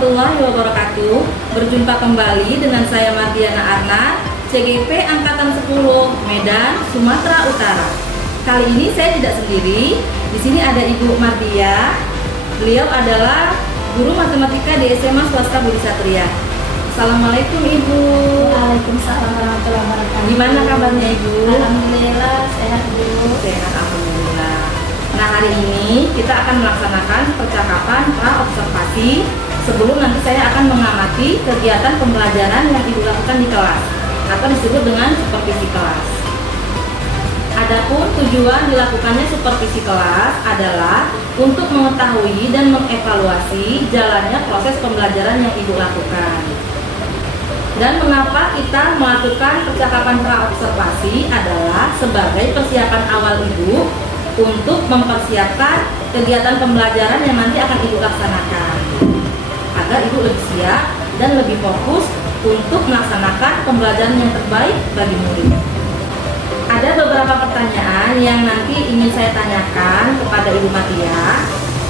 warahmatullahi wabarakatuh. Berjumpa kembali dengan saya Mardiana Arna, CGP Angkatan 10, Medan, Sumatera Utara. Kali ini saya tidak sendiri. Di sini ada Ibu Mardia. Beliau adalah guru matematika di SMA Swasta Budi Satria. Assalamualaikum Ibu. Waalaikumsalam warahmatullahi wabarakatuh. Gimana kabarnya Ibu? Alhamdulillah sehat Bu. Sehat, alhamdulillah. Nah, hari ini kita akan melaksanakan percakapan pra-observasi sebelum nanti saya akan mengamati kegiatan pembelajaran yang Ibu lakukan di kelas atau disebut dengan supervisi kelas. Adapun tujuan dilakukannya supervisi kelas adalah untuk mengetahui dan mengevaluasi jalannya proses pembelajaran yang Ibu lakukan. Dan mengapa kita melakukan percakapan pra-observasi adalah sebagai persiapan awal Ibu untuk mempersiapkan kegiatan pembelajaran yang nanti akan Ibu laksanakan agar Ibu lebih siap dan lebih fokus untuk melaksanakan pembelajaran yang terbaik bagi murid. Ada beberapa pertanyaan yang nanti ingin saya tanyakan kepada Ibu Matia.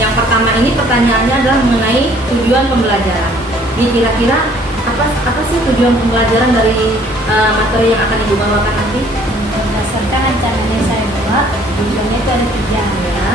Yang pertama ini pertanyaannya adalah mengenai tujuan pembelajaran. Ini kira-kira apa sih tujuan pembelajaran dari materi yang akan Ibu bawakan nanti? Berdasarkan rencana yang saya buat, tujuannya itu ada 3 ya.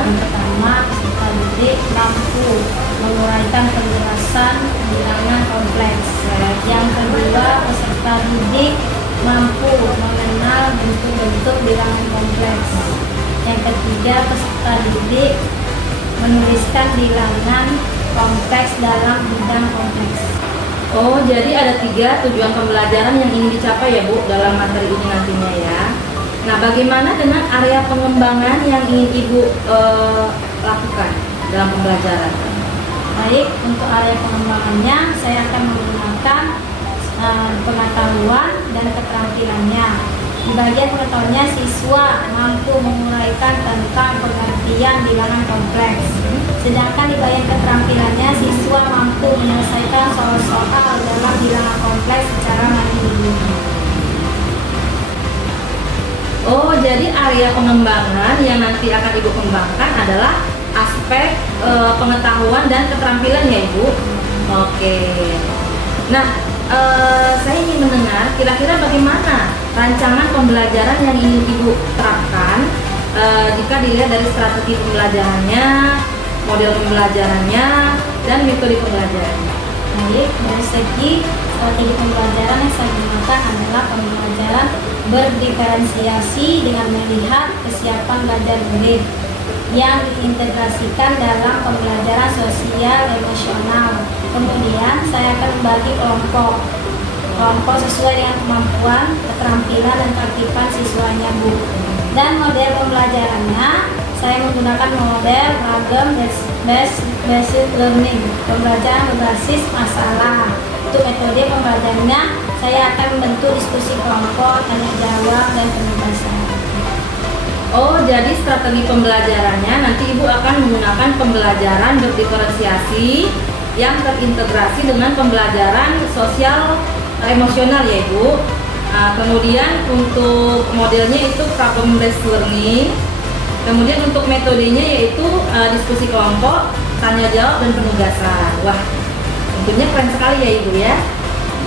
Yang pertama, peserta didik mampu menguraikan penjelasan bilangan kompleks. Yang kedua, peserta didik mampu mengenal bentuk-bentuk bilangan kompleks. Yang ketiga, peserta didik menuliskan bilangan kompleks dalam bidang kompleks. Oh, jadi ada 3 tujuan pembelajaran yang ingin dicapai ya Bu dalam materi ini nantinya ya. Nah, bagaimana dengan area pengembangan yang ingin Ibu lakukan dalam pembelajaran? Baik, untuk area pengembangannya saya akan menggunakan pengetahuan dan keterampilannya. Di bagian pengetahuannya, siswa mampu menguraikan tentang pengertian bilangan kompleks. Sedangkan di bagian keterampilannya, siswa mampu menyelesaikan soal-soal dalam bilangan kompleks secara mandiri. Oh, jadi area pengembangan yang nanti akan Ibu kembangkan adalah aspek pengetahuan dan keterampilan ya Ibu. Oke. Nah, saya ingin mendengar kira-kira bagaimana rancangan pembelajaran yang ingin Ibu terapkan jika dilihat dari strategi pembelajarannya, model pembelajarannya, dan metode pembelajarannya. Baik, dari segi strategi pembelajaran yang saya gunakan adalah pembelajaran berdiferensiasi dengan melihat kesiapan belajar murid yang diintegrasikan dalam pembelajaran sosial emosional. Kemudian saya akan membagi kelompok sesuai dengan kemampuan, keterampilan, dan keaktifan siswanya Bu. Dan model pembelajarannya saya menggunakan model ragam based learning, pembelajaran berbasis masalah. Untuk metode pembelajarannya saya akan membentuk diskusi kelompok, tanya jawab, dan penugasan. Oh, jadi strategi pembelajarannya nanti Ibu akan menggunakan pembelajaran berdiferensiasi yang terintegrasi dengan pembelajaran sosial emosional ya Ibu. Kemudian untuk modelnya itu problem based learning. Kemudian untuk metodenya yaitu diskusi kelompok, tanya jawab, dan penugasan. Wah, tentunya keren sekali ya Ibu ya.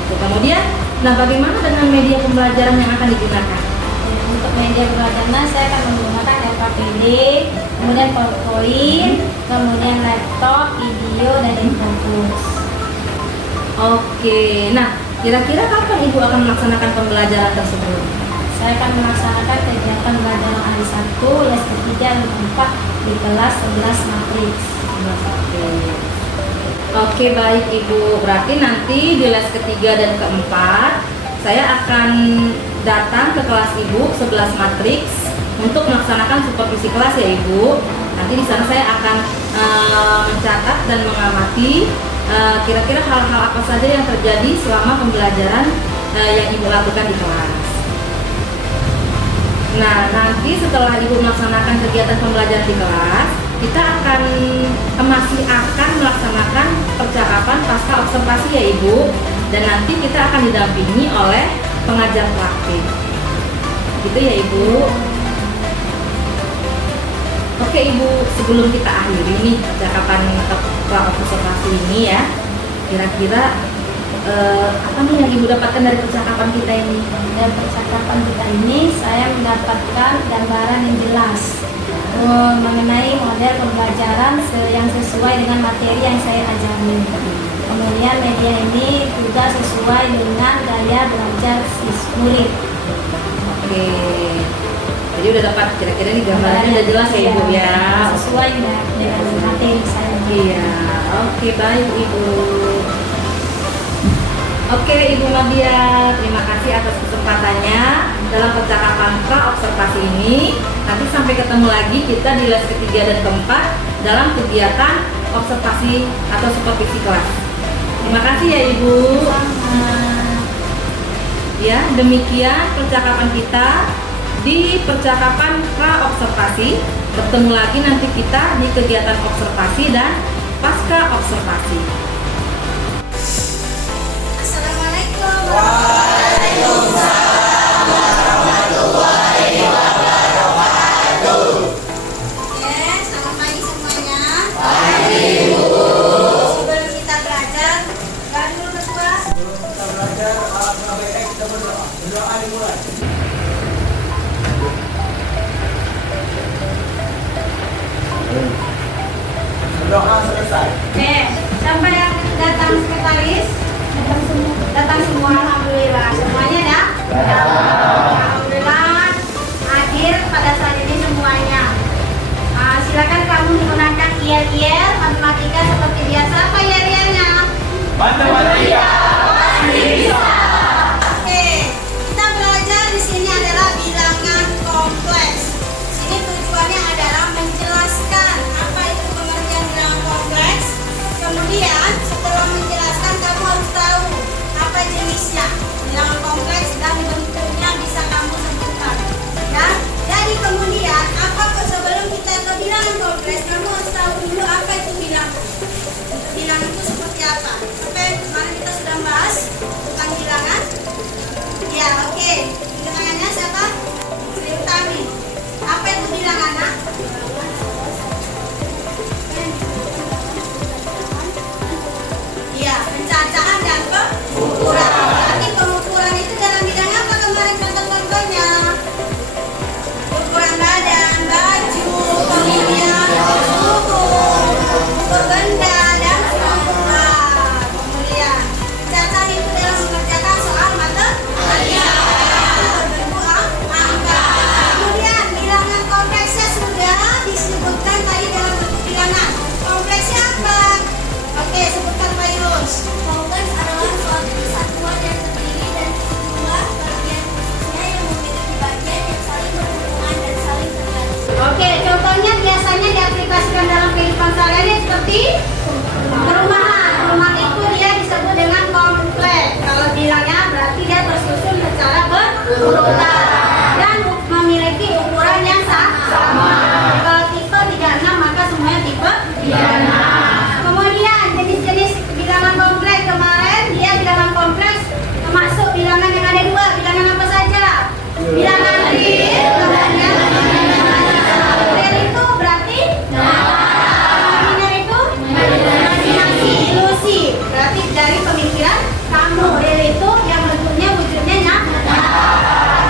Kemudian, nah bagaimana dengan media pembelajaran yang akan digunakan? Untuk media pembelajaran saya akan menggunakan LKPD, kemudian PowerPoint, kemudian laptop, video, dan infografis. Oke, nah kira-kira kapan Ibu akan melaksanakan pembelajaran tersebut? Saya akan melaksanakan kegiatan belajar hari Sabtu, les ketiga dan keempat di kelas 11 matriks. Oke, baik Ibu. Berarti nanti di les ketiga dan keempat saya akan datang ke kelas Ibu 11 matriks untuk melaksanakan supervisi kelas ya Ibu. Nanti di sana saya akan mencatat dan mengamati kira-kira hal-hal apa saja yang terjadi selama pembelajaran yang Ibu lakukan di kelas. Nah, nanti setelah Ibu melaksanakan kegiatan pembelajaran di kelas, kita masih akan melaksanakan percakapan pasca observasi ya Ibu. Dan nanti kita akan didampingi oleh pengajar praktik. Gitu ya Ibu. Oke Ibu, sebelum kita akhiri nih percakapan pra-observasi ini ya, Kira-kira apa nih yang Ibu dapatkan dari percakapan kita ini? Dari percakapan kita ini saya mendapatkan gambaran yang jelas mengenai model pembelajaran yang sesuai dengan materi yang saya ajari. Kemudian media ini juga sesuai dengan gaya belajar murid. Oke, jadi udah dapat kira-kira ini gambarannya udah jelas ya Ibu ya? Sesuai dengan materi saya. Iya, oke baik Ibu. Oke Ibu Madia, terima kasih atas kesempatannya dalam percakapan pra-observasi ini. Nanti sampai ketemu lagi kita di les ketiga dan keempat dalam kegiatan observasi atau supervisi kelas. Terima kasih ya Ibu. Ya, demikian percakapan kita di percakapan pra-observasi. Bertemu lagi nanti kita di kegiatan observasi dan pasca observasi. Assalamualaikum warahmatullahi wabarakatuh. Oke, selamat pagi semuanya. Pagi Ibu. Sebelum kita belajar, doa dulu ketua. Sebelum kita belajar alat kita berdoa. Berdoa dimulai. Berdoa selesai. Oke, sampai yang datang sekretaris, datang semua, alhamdulillah. Semuanya ya? Alhamdulillah hadir pada saat ini semuanya. Silakan kamu menggunakan IEL matematika seperti biasa. Apa IEL-nya? Matematika pasti bisa. Oke, kita belajar di sini adalah bilangan kompleks. Sini tujuannya adalah menjelaskan apa itu pengertian bilangan kompleks. Kemudian setelah menjelaskan kamu harus tahu apa jenisnya bilangan kompleks dan bentuknya bisa kamu sebutkan. Dan dari kemudian sebelum kita ke bilangan kompleks, kamu harus tahu dulu apa itu bilangan. Bilangan itu seperti apa? Oke, kemarin kita sudah bahas tentang bilangan. Ya, oke. Bilangannya siapa? Sri Utami. Apa itu bilangan, Nak? Iya, pencacahan dan pengukuran. Berarti pengukuran itu dalam bidang apa kemarin contoh-contohnya? Ukuran badan, baju, pemilihan suhu, ukur benda, dan semua. Kemudian, pencacahan itu dalam mengerjakan soal matematika berbentuk angka. Kemudian, bilangan kompleksnya sudah disebutkan tadi dalam bentuk bilangan. Kompleksnya apa? Oke, sebutkan Pak Yus. Kompleks adalah suatu satuan yang terdiri dari sejumlah bagian khususnya yang memiliki bagian yang saling berhubungan dan saling tergantung. Oke, contohnya biasanya diaplikasikan dalam kehidupan sehari-hari seperti perumahan. Perumahan itu dia disebut dengan kompleks. Kalau bilangnya berarti dia tersusun secara berurutan dan memiliki ukuran yang sama. Kalau tipe 36 maka semuanya tipe 36. Kemudian jenis-jenis bilangan kompleks kemarin dia bilangan kompleks termasuk bilangan yang ada dua. Bilangan apa saja? Bilangan real, kemudian real itu berarti imaginary itu imajinasi, ilusi. Berarti dari pemikiran kamu. Real itu yang bentuknya wujudnya nyata,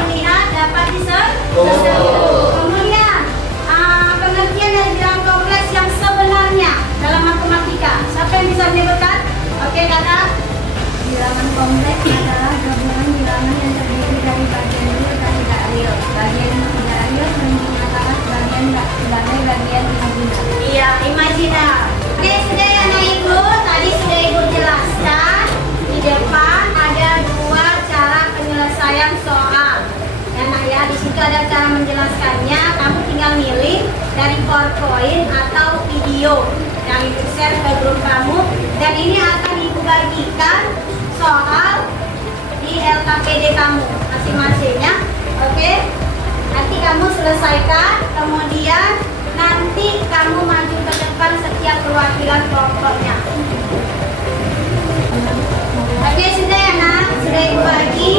dilihat, dapat disentuh. Kemudian pengertian dari bilangan kompleks yang sebenarnya dalam matematika. Siapa yang bisa menyebutkan? Oke, Kakak. Bilangan kompleks adalah gabungan bilangan yang terdiri dari bagian real dan tidak real. Bagian yang tidak real menyatakan bagian sebagai bagian imaginary. Iya, imajiner. Oke, sudah ya Nak Ibu. Tadi sudah Ibu jelaskan di depan ada dua cara penyelesaian soal. Ya Nak ya, di situ ada cara menjelaskannya. Kamu tinggal milih dari PowerPoint atau video yang Ibu share ke grup kamu. Dan ini akan Ibu bagikan soal di LKPD kamu masing-masingnya. Oke, nanti kamu selesaikan, kemudian nanti kamu maju ke depan setiap perwakilan kelompoknya. Oke, sudah ya Nak, sudah Ibu bagi.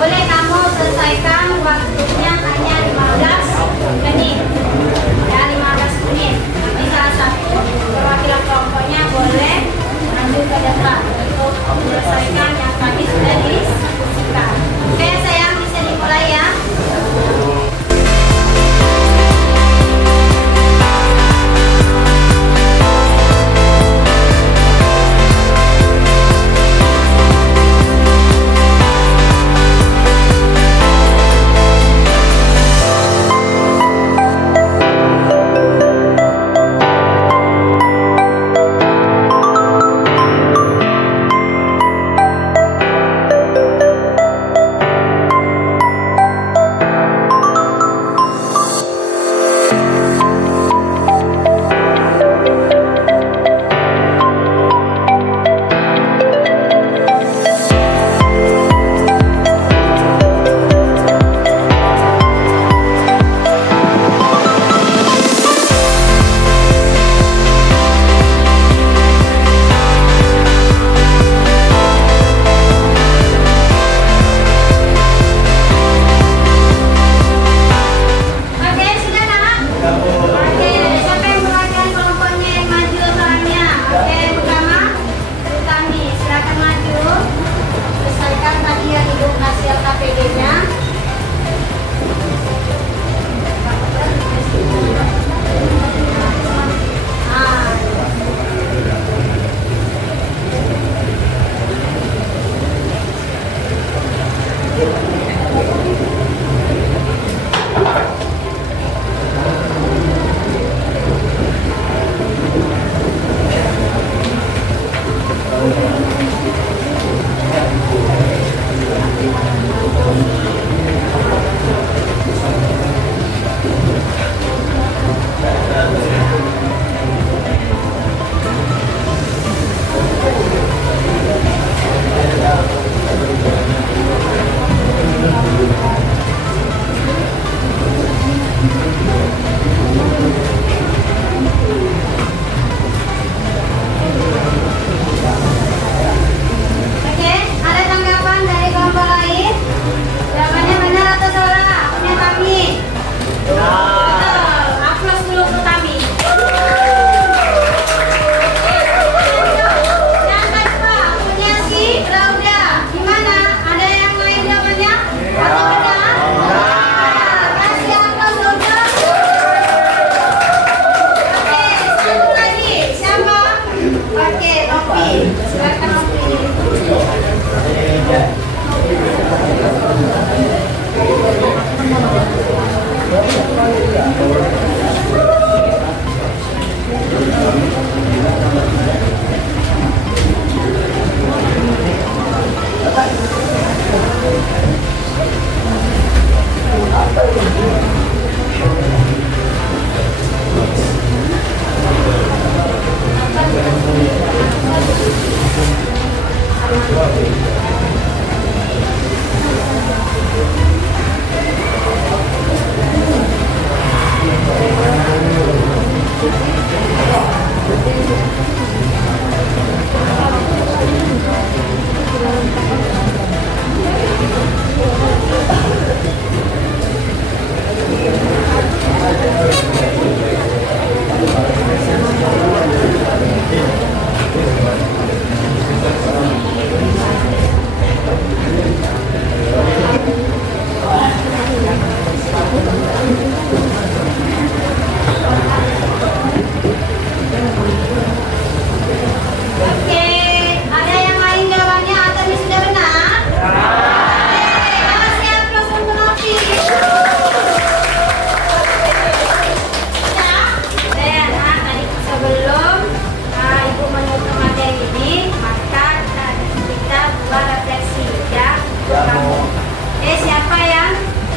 Boleh kamu selesaikan, waktunya hanya 15 menit. Ya, 15 menit. Nanti salah satu perwakilan kelompoknya boleh maju ke depan.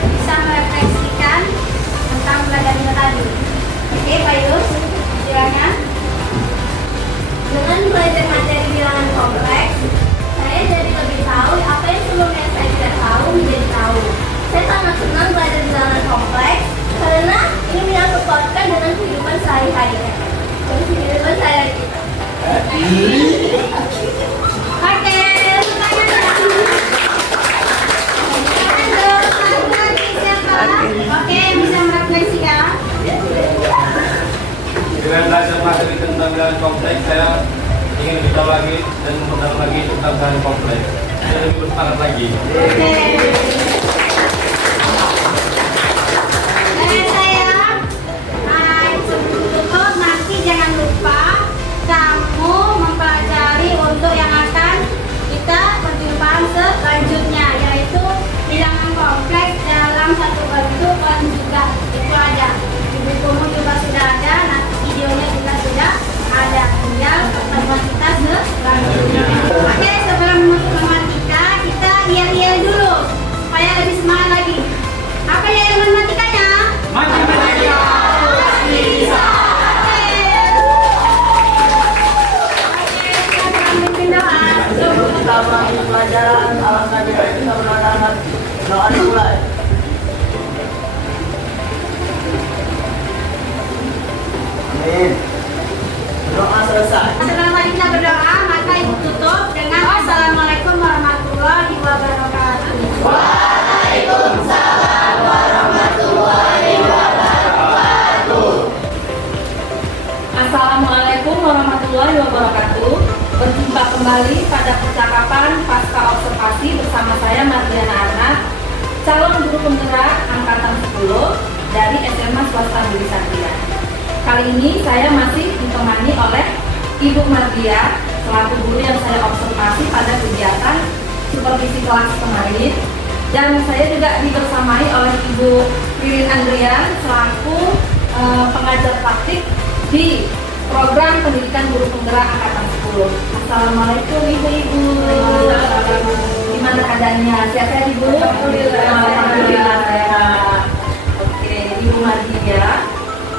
bisa merefleksikan tentang pelajaran tadi. Oke, Pak Yus, silakan. Dengan belajar materi bilangan kompleks, saya jadi lebih tahu apa yang sebelumnya saya tidak tahu menjadi tahu. Saya sangat senang belajar bilangan kompleks karena ini menyangkut pautkan dengan kehidupan sehari-hari. Kehidupan saya kita. Oke, satu lagi siapa? Oke, bisa merefleksikan. Dengan belajar materi tentang bilangan kompleks, saya ingin lebih tahu lagi dan mengetahui lagi tentang bilangan kompleks. Saya lebih bersemangat lagi. Oke. Saya sebelum tutup nanti jangan lupa kamu mempelajari untuk yang akan kita perjumpaan selanjutnya, yaitu bilangan kompleks dalam satu bentuk konjugat. Itu aja. Di bukumu juga sudah ada, nanti videonya juga sudah ada. Tinggal pertemuan kita selanjutnya. Oke, sebelum menutup matematika, kita yel-yel dulu supaya lebih semangat lagi. Apa yel matematikanya? Matematika pasti bisa. Pertama pelajaran alangkah jika kita beradaban doa dimulai. Amin. Doa selesai. Setelah tadi kita berdoa, maka ibu tutup dengan Assalamualaikum warahmatullahi wabarakatuh. Waalaikumsalam warahmatullahi wabarakatuh. Assalamualaikum warahmatullahi wabarakatuh. Berjumpa kembali pada percakapan pasca observasi bersama saya Mardiana Arnat, calon guru penggerak angkatan 10 dari SMA Swasta Budi Satria. Kali ini saya masih ditemani oleh Ibu Mardia selaku guru yang saya observasi pada kegiatan supervisi kelas kemarin, dan saya juga dibersamai oleh Ibu Ririn Andrian selaku pengajar praktik di program pendidikan guru penggerak angkatan 10. Assalamualaikum Ibu-ibu. Gimana keadaannya? Sehat-sehat Ibu? Alhamdulillah sehat. Oke, Ibu Mardia.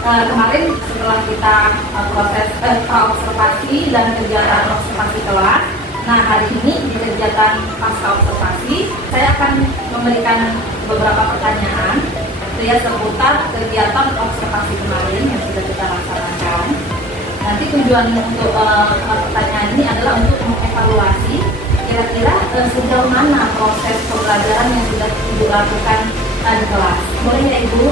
Kemarin setelah kita proses observasi dan kegiatan observasi kelas, nah hari ini di kegiatan pasca observasi saya akan memberikan beberapa pertanyaan ya seputar kegiatan observasi kemarin yang sudah kita laksanakan. Nanti tujuan untuk pertanyaan ini adalah untuk mengevaluasi kira-kira sejauh mana proses pembelajaran yang sudah Ibu lakukan di kelas. Boleh ya Ibu?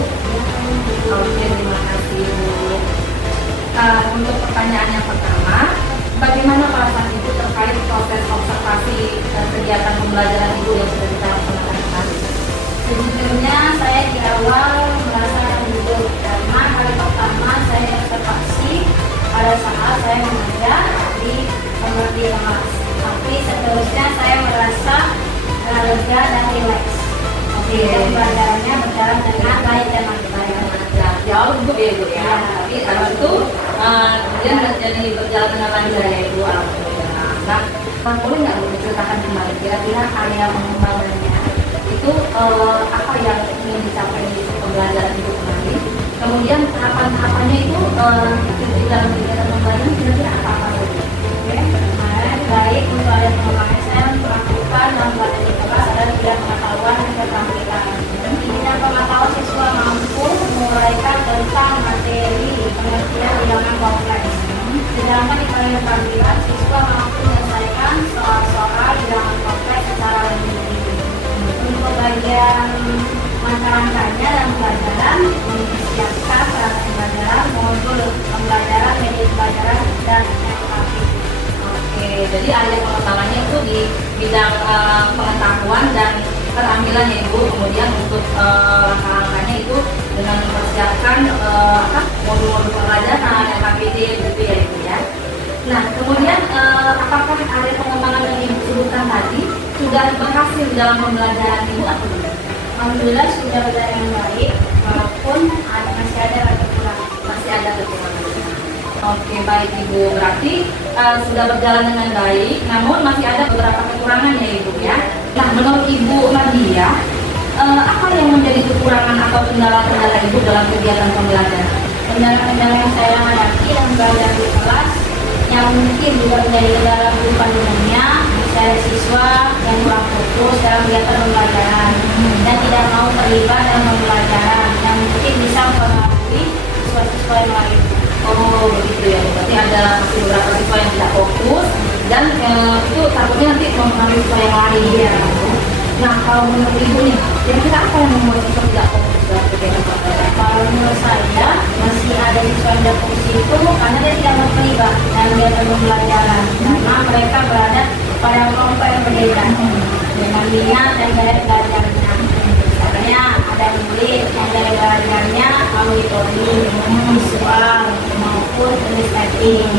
Oke, terima kasih Ibu. Untuk pertanyaan yang pertama, bagaimana perasaan Ibu terkait proses observasi kegiatan pembelajaran Ibu yang sudah kita laksanakan kemarin? Sejujurnya saya di awal merasa gugup karena hari pertama saya observasi pada saat saya mengajar di kelas. Tapi seterusnya saya merasa lega dan rileks. Oke, Pembelajarannya berjalan dengan baik dan lancar. di awal gugup ya Ibu ya, tapi habis itu kemudian jadi berjalan dengan lancar ya Ibu. Alhamdulillah. Nah, boleh nggak Bu diceritakan kembali kira-kira area pengembangannya itu apa yang ingin dicapai di pembelajaran Ibu kemarin? Kemudian tahapan-tahapannya itu di dalam kegiatan pembelajaran kira-kira apa-apa saja? Oke, kemarin baik untuk ada pengembangan saya melakukan dalam pelajaran di kelas adalah bidang pengetahuan dan keterampilan. Di bidang pengetahuan siswa mampu menguraikan tentang materi pengertian bilangan kompleks. Sedangkan di bagian keterampilan siswa mampu menyelesaikan soal-soal bilangan kompleks secara lebih tinggi. Untuk bagian masyarakat dan pelajaran mempersiapkan peralatan pembelajaran, modul pembelajaran, media pembelajaran, dan FKP. Oke, jadi area pengembangannya itu di bidang pengetahuan dan keterampilan ya Ibu. Kemudian untuk langkah-langkahnya itu dengan mempersiapkan modul-modul pembelajaran, LKPD gitu ya Ibu ya. Nah, kemudian apakah area pengembangan yang Ibu sebutkan tadi sudah berhasil dalam pembelajaran Ibu atau belum? Alhamdulillah sudah berjalan dengan baik, walaupun masih ada kekurangan. Masih ada kekurangan. Oke, baik Ibu. Berarti sudah berjalan dengan baik, namun masih ada beberapa kekurangan ya Ibu ya. Nah, menurut Ibu Mardia, apa yang menjadi kekurangan atau kendala-kendala Ibu dalam kegiatan pembelajaran? Kendala-kendala yang saya hadapi dalam belajar di kelas yang mungkin juga menjadi kendala guru panduannya, saya siswa yang kurang fokus dalam kegiatan pembelajaran dan tidak mau terlibat dalam pembelajaran yang mungkin bisa mempengaruhi siswa-siswa yang lain. Oh begitu ya, berarti ada masih beberapa siswa yang tidak fokus dan itu takutnya nanti mempengaruhi siswa yang lain. Iya. Nah kalau menurut Ibu nih, kira-kira apa yang membuat siswa tidak fokus dalam kegiatan pembelajaran? Kalau menurut saya masih ada siswa yang tidak fokus itu karena dia tidak mau terlibat dalam kegiatan pembelajaran karena mereka berada pada kelompok yang berbeda dengan minat dan gaya belajarnya. Misalnya ada murid yang gaya belajarnya auditori, visual maupun typing.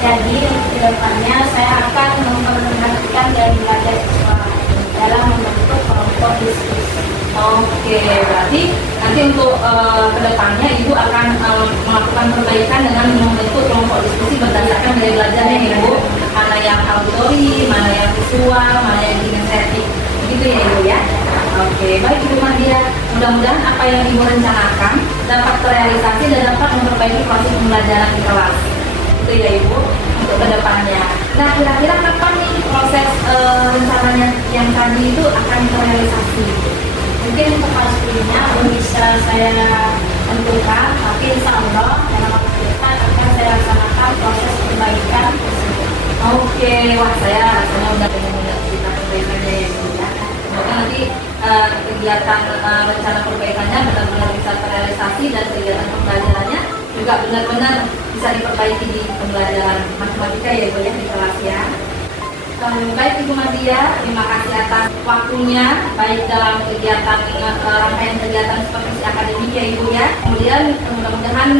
Jadi untuk kedepannya saya akan memperhatikan gaya belajar siswa dalam membentuk kelompok diskusi. Oke, berarti nanti untuk kedepannya Ibu akan melakukan perbaikan dengan membentuk kelompok diskusi berdasarkan gaya belajarnya ya Ibu. Mana yang auditori, mana yang visual, mana yang kinestetik, begitu ya Ibu ya. Oke, baik Ibu Madia. Mudah-mudahan apa yang Ibu rencanakan dapat terrealisasi dan dapat memperbaiki proses pembelajaran di kelas. Itu ya Ibu untuk kedepannya. Nah, kira-kira kapan nih proses rencananya yang tadi itu akan terrealisasi? Mungkin untuk pastinya belum bisa saya tentukan, tapi insya Allah dalam waktu dekat akan saya laksanakan proses perbaikan tersebut. Oke, wah saya rasanya udah pengen melihat cerita perbaikannya ya Ibu ya. Semoga nanti kegiatan rencana perbaikannya benar-benar bisa terrealisasi dan kegiatan pembelajarannya juga benar-benar bisa diperbaiki di pembelajaran matematika ya Ibu ya di kelas ya. Baik Ibu Madia, terima kasih atas waktunya baik dalam kegiatan rangkaian kegiatan seperti akademik ya Ibu ya. Kemudian mudah-mudahan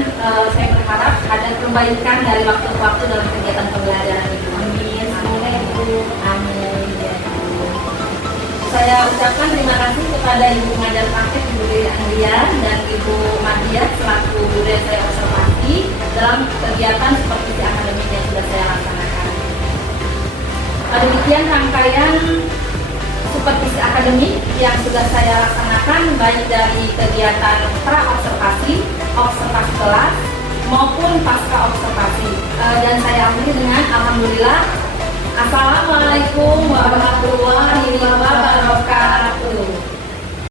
saya berharap ada perbaikan dari waktu ke waktu dalam kegiatan pembelajaran Ibu. Amin. Semoga Ibu. Amin. Ya, Ibu. Saya ucapkan terima kasih kepada Ibu Ngajar Praktek Ibu Diri Anglian dan Ibu Madia selaku guru yang saya observasi dalam kegiatan seperti akademik yang sudah saya laksanakan. Demikian rangkaian supervisi akademik yang sudah saya laksanakan baik dari kegiatan pra-observasi, observasi kelas, maupun pasca observasi. Dan saya akhiri dengan alhamdulillah. Assalamualaikum